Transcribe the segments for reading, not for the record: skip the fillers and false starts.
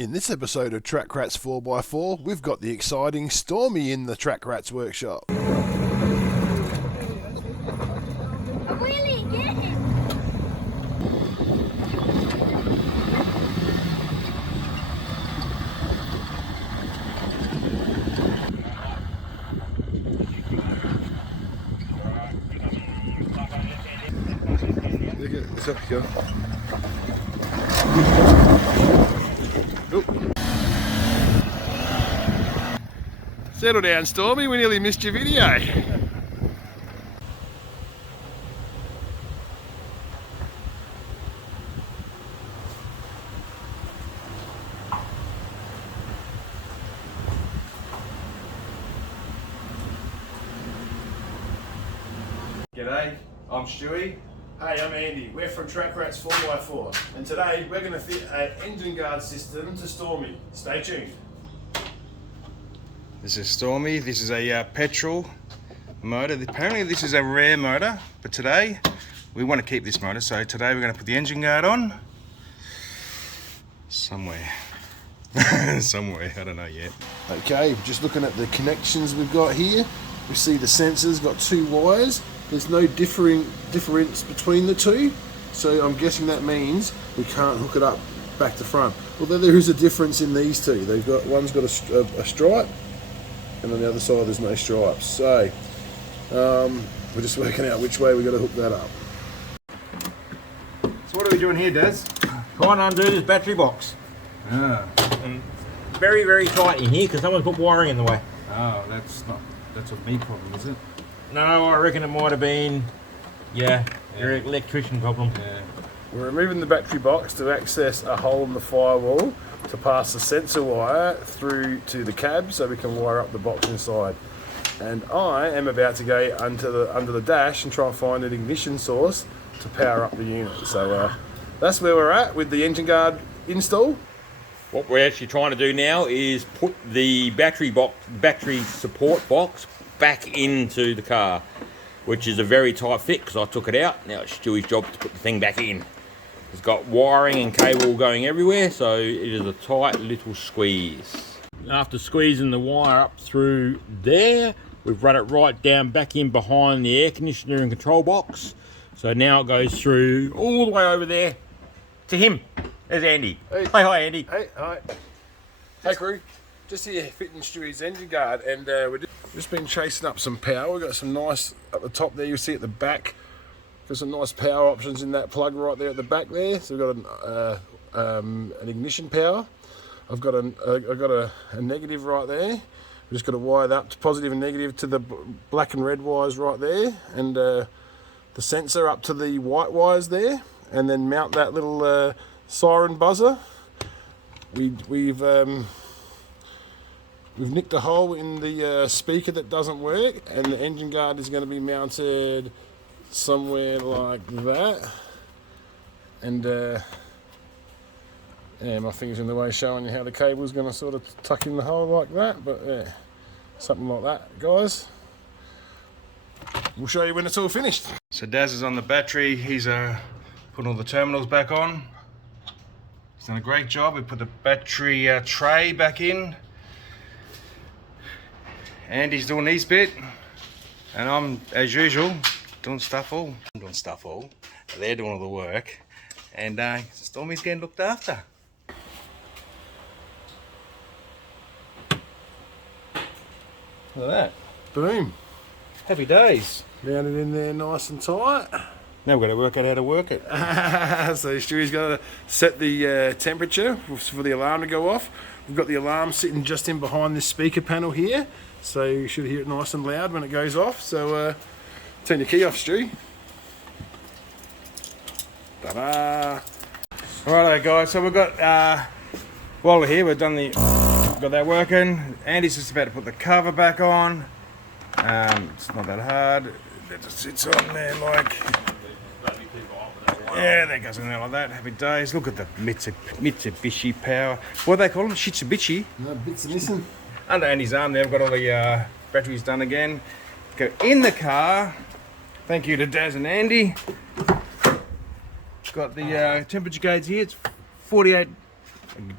In this episode of Track Rats 4x4, we've got the exciting Stormy in the Track Rats workshop. Willie, get him! It's up here. Settle down, Stormy, we nearly missed your video. G'day, I'm Stewie. Hey, I'm Andy. We're from Track Rats 4x4, and today we're going to fit an engine guard system to Stormy. Stay tuned. This is Stormy. This is a petrol motor. Apparently this is a rare motor, but today we want to keep this motor. So today we're going to put the engine guard on somewhere. Somewhere, I don't know yet. Okay, just looking at the connections we've got here, we see the sensors got two wires. There's no difference between the two, so I'm guessing that means we can't hook it up back to front. Although there is a difference in these two. They've got, one's got a stripe, and on the other side there's no stripes. So we're just working out which way we're going to hook that up. So what are we doing here, Daz? Trying to undo this battery box. Ah. And very, very tight in here because someone's put wiring in the way. Oh, that's a me problem, is it? No, I reckon it might have been, your electrician problem. Yeah. We're removing the battery box to access a hole in the firewall to pass the sensor wire through to the cab so we can wire up the box inside. And I am about to go under the dash and try and find an ignition source to power up the unit. So that's where we're at with the engine guard install. What we're actually trying to do now is put the battery support box back into the car, which is a very tight fit because I took it out. Now it's Stewie's job to put the thing back in. It's got wiring and cable going everywhere, so it is a tight little squeeze. After squeezing the wire up through there, we've run it right down back in behind the air conditioner and control box. So now it goes through all the way over there to him. There's Andy. Hey. Hi, Andy. Hey, hi. Hey crew, just here fitting Stewie's engine guard, and we've just been chasing up some power. We've got some nice, at the top there, you'll see at the back, got some nice power options in that plug right there at the back there. So we've got an ignition power. I've got a negative right there. We've just got to wire that up to positive and negative to the black and red wires right there, and the sensor up to the white wires there, and then mount that little siren buzzer. We've nicked a hole in the speaker that doesn't work, and the engine guard is going to be mounted somewhere like that. And yeah, my finger's in the way showing you how the cable's going to sort of tuck in the hole like that, but yeah, something like that, guys. We'll show you when it's all finished. So Daz is on the battery. He's putting all the terminals back on. He's done a great job. We put the battery tray back in. Andy's doing his bit, and I'm, as usual, doing stuff all. I'm doing stuff all. They're doing all the work, and Stormy's getting looked after. Look at that. Boom. Happy days. Mounted in there nice and tight. Now we've got to work out how to work it. So Stewie's got to set the temperature for the alarm to go off. We've got the alarm sitting just in behind this speaker panel here, so you should hear it nice and loud when it goes off. So turn your key off, Stewie. Ta-da! Righto guys, so we've got, while we're here, we've got that working. Andy's just about to put the cover back on. It's not that hard. It just sits on there like... Yeah, that goes in there like that. Happy days. Look at the Mitsubishi power. What do they call them? Shitsubishi. No bits are missing. Under Andy's arm there, I've got all the batteries done again. Go in the car. Thank you to Daz and Andy. Got the temperature gauge here. It's 48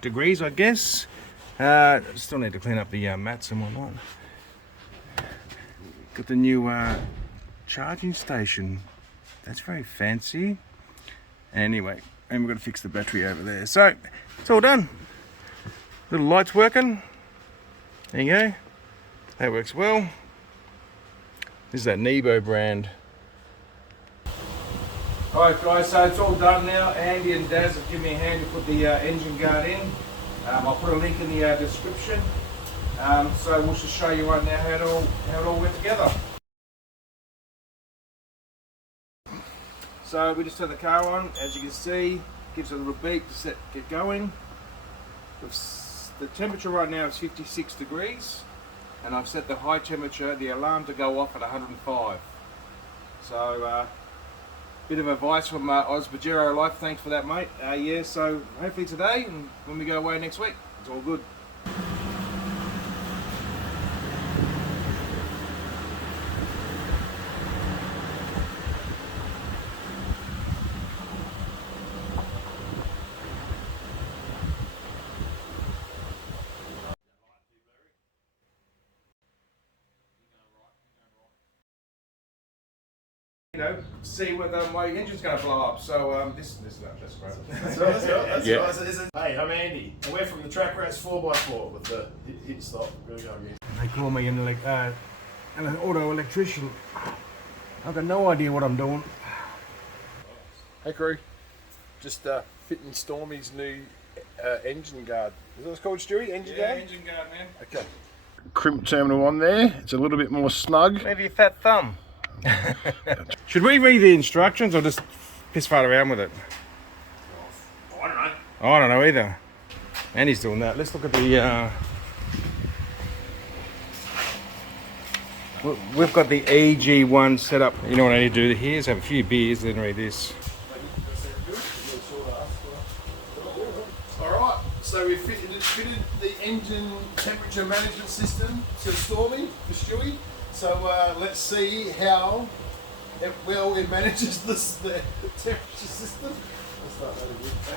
degrees, I guess. Still need to clean up the mats and whatnot. Got the new charging station. That's very fancy. Anyway, and we've got to fix the battery over there. So it's all done. Little lights working. There you go. That works well. This is that Nebo brand. Alright guys, so it's all done now. Andy and Daz have given me a hand to put the engine guard in. I'll put a link in the description. So we'll just show you right now how it all went together. So we just turn the car on, as you can see, gives it a little beep to get going. The temperature right now is 56 degrees, and I've set the high temperature, the alarm, to go off at 105. So, bit of advice from Oz Pajero Life, thanks for that, mate. Yeah, so hopefully today, and when we go away next week, it's all good. You know, see whether my engine's going to blow up. So that's great. That's Yeah. right. Hey, I'm Andy, and we're from the Track Race 4x4 with the hit stop. Really go again. They call me an auto electrician. I've got no idea what I'm doing. Hey crew, just fitting Stormy's new engine guard. Is that what it's called, Stewie? Engine guard? engine guard, man. Okay. Crimp terminal on there. It's a little bit more snug. Maybe a fat thumb. Should we read the instructions or just piss fart around with it? I don't know. I don't know either. Andy's doing that. Let's look at the. We've got the EG1 set up. You know what I need to do here is have a few beers, then read this. Alright, so we fitted the engine temperature management system to Stormy for Stewie. So let's see how well it manages the temperature system. Let's start that again.